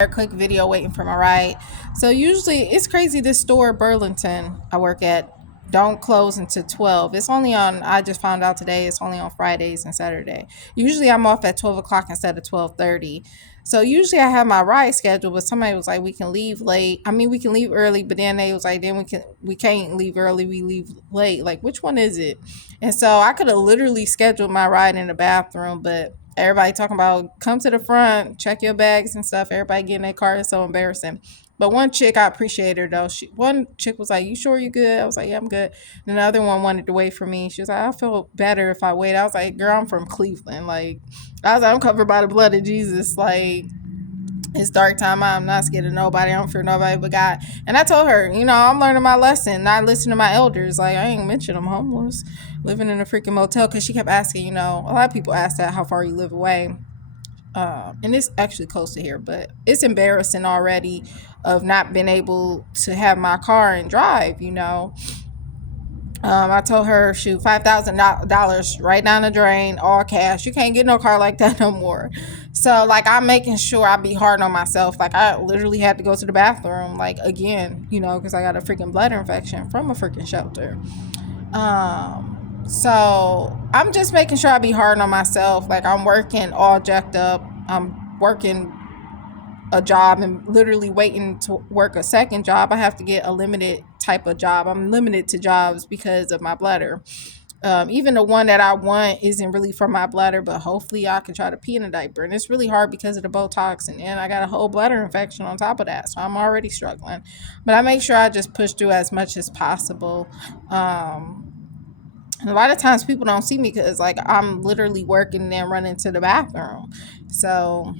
A quick video waiting for my ride. So usually it's crazy. This store Burlington I work at don't close until 12. It's only on. I just found out today. It's only on Fridays and Saturday. Usually I'm off at 12 o'clock instead of 12:30. So usually I have my ride scheduled, but somebody was like, we can leave late. I mean, we can leave early, but then they was like, then we can't leave early. We leave late. Like, which one is it? And so I could have literally scheduled my ride in the bathroom, but everybody talking about come to the front, check your bags and stuff. Everybody getting their car. It's so embarrassing. But one chick, I appreciate her though. One chick was like, "You sure you good?" I was like, "Yeah, I'm good." And the other one wanted to wait for me. She was like, "I feel better if I wait." I was like, "Girl, I'm from Cleveland. Like, I was like, I'm covered by the blood of Jesus. Like, it's dark time. I'm not scared of nobody. I don't fear nobody but God." And I told her, I'm learning my lesson. Not listening to my elders. Like, I ain't mentioned I'm homeless, living in a freaking motel. Because she kept asking, a lot of people ask that, how far you live away. And it's actually close to here, but it's embarrassing already of not being able to have my car and drive. I told her, shoot, $5,000 right down the drain, all cash. You can't get no car like that no more. So, like, I'm making sure I be hard on myself. Like, I literally had to go to the bathroom, like, again, because I got a freaking bladder infection from a freaking shelter. So I'm just making sure I be hard on myself. Like, I'm working all jacked up. I'm working a job and literally waiting to work a second job. I have to get a limited type of job. I'm limited to jobs because of my bladder. Even the one that I want isn't really for my bladder, but hopefully I can try to pee in a diaper. And it's really hard because of the Botox, and then I got a whole bladder infection on top of that. So I'm already struggling. But I make sure I just push through as much as possible. And a lot of times people don't see me because, like, I'm literally working and then running to the bathroom. So,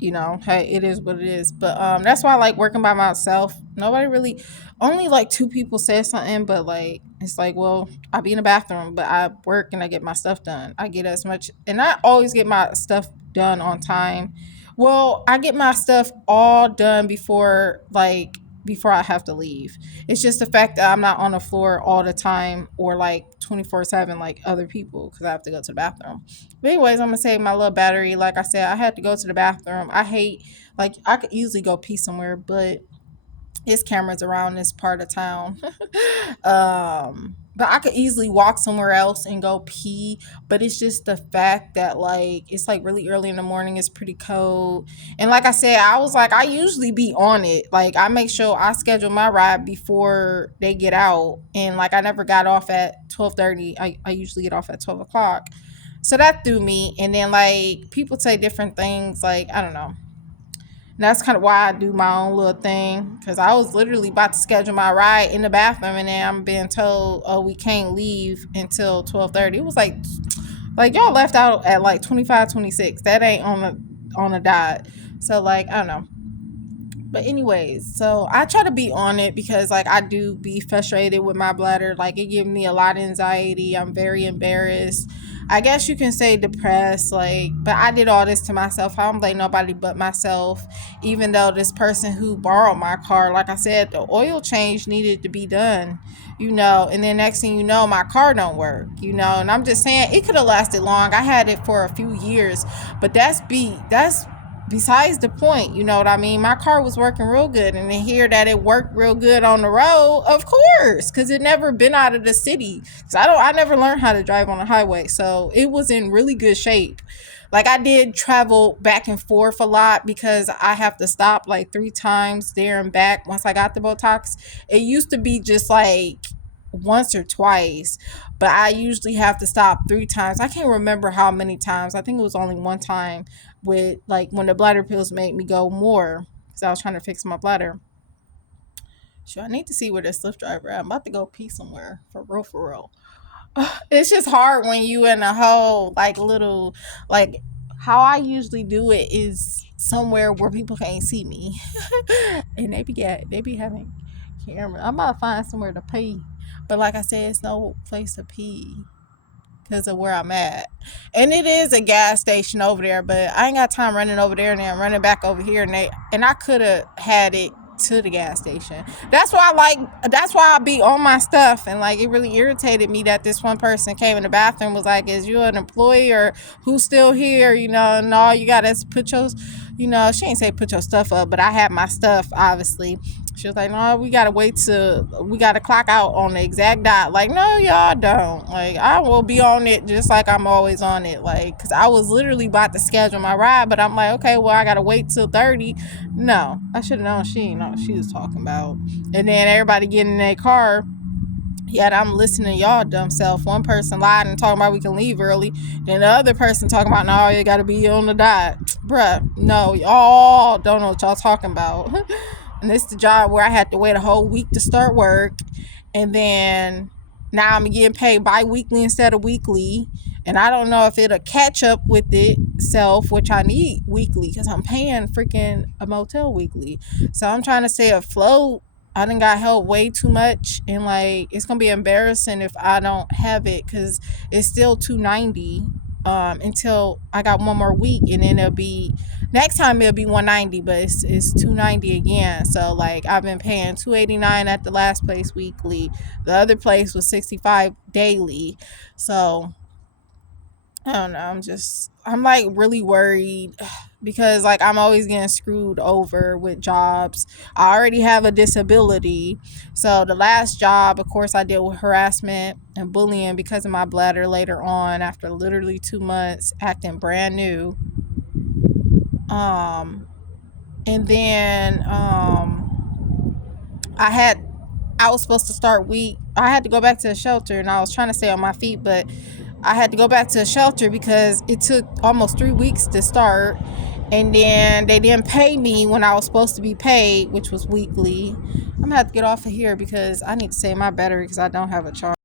hey, it is what it is. But that's why I like working by myself. Nobody really, only like two people said something, but like, it's like, well, I be in the bathroom, but I work and I get my stuff done. I get as much, and I always get my stuff done on time. Well, I get my stuff all done before I have to leave. It's just the fact that I'm not on the floor all the time or like 24/7 like other people because I have to go to the bathroom. But anyways, I'm gonna save my little battery. Like I said, I had to go to the bathroom. I hate, like, I could easily go pee somewhere, but it's cameras around this part of town. But I could easily walk somewhere else and go pee. But it's just the fact that, like, it's like really early in the morning. It's pretty cold. And like I said, I was like, I usually be on it. Like, I make sure I schedule my ride before they get out. And like, I never got off at 12:30. I usually get off at 12 o'clock. So that threw me. And then, like, people say different things. Like, I don't know. And that's kind of why I do my own little thing. Because I was literally about to schedule my ride in the bathroom. And then I'm being told, oh, we can't leave until 12:30. It was like y'all left out at like 25, 26. That ain't on the dot. So, like, I don't know. But anyways, so I try to be on it because, like, I do be frustrated with my bladder. Like, it gives me a lot of anxiety. I'm very embarrassed. I guess you can say depressed. Like, but I did all this to myself. I don't blame nobody but myself. Even though this person who borrowed my car, like I said, the oil change needed to be done. And then next thing you know, my car don't work. And I'm just saying it could have lasted long. I had it for a few years, but that's besides the point. You know what I mean? My car was working real good, and to hear that it worked real good on the road, of course, because it never been out of the city. So I never learned how to drive on the highway, so it was in really good shape. Like, I did travel back and forth a lot because I have to stop like 3 times there and back once I got the Botox. It used to be just like once or twice, but I usually have to stop 3 times. I can't remember how many times. I think it was only one time with, like, when the bladder pills made me go more because I was trying to fix my bladder. Sure, I need to see where this Lyft driver at. I'm about to go pee somewhere for real, for real. It's just hard when you in a whole, like, little, like, how I usually do it is somewhere where people can't see me. And they be having camera. I'm about to find somewhere to pee. But like I said, it's no place to pee because of where I'm at. And it is a gas station over there, but I ain't got time running over there and then running back over here. And I could have had it to the gas station. That's why I be on my stuff. And, like, it really irritated me that this one person came in the bathroom, was like, is you an employee or who's still here? And all you got is put your She ain't say put your stuff up, but I had my stuff, obviously. She was like, no, we gotta clock out on the exact dot. Like, no, y'all don't. Like, I will be on it just like I'm always on it. Like, cause I was literally about to schedule my ride, but I'm like, okay, well, I gotta wait till 30. No, I should have known she ain't know what she was talking about. And then everybody getting in their car. Yeah, I'm listening to y'all dumb self. One person lied and talking about we can leave early. Then the other person talking about, no, you gotta be on the dot. Bruh, no, y'all don't know what y'all talking about. And this is the job where I had to wait a whole week to start work. And then now I'm getting paid bi-weekly instead of weekly. And I don't know if it'll catch up with itself, which I need weekly because I'm paying freaking a motel weekly. So I'm trying to stay afloat. I done got help way too much, and like it's gonna be embarrassing if I don't have it because it's still $290 until I got one more week, and then it'll be next time it'll be $190, but it's $290 again. So like I've been paying $289 at the last place weekly. The other place was $65 daily. So I don't know. I'm like really worried because like I'm always getting screwed over with jobs. I already have a disability. So the last job, of course, I dealt with harassment and bullying because of my bladder later on after literally 2 months acting brand new. Um, and then I had I was supposed to start week. I had to go back to the shelter and I was trying to stay on my feet, but I had to go back to the shelter because it took almost 3 weeks to start. And then they didn't pay me when I was supposed to be paid, which was weekly. I'm gonna have to get off of here because I need to save my battery because I don't have a charge.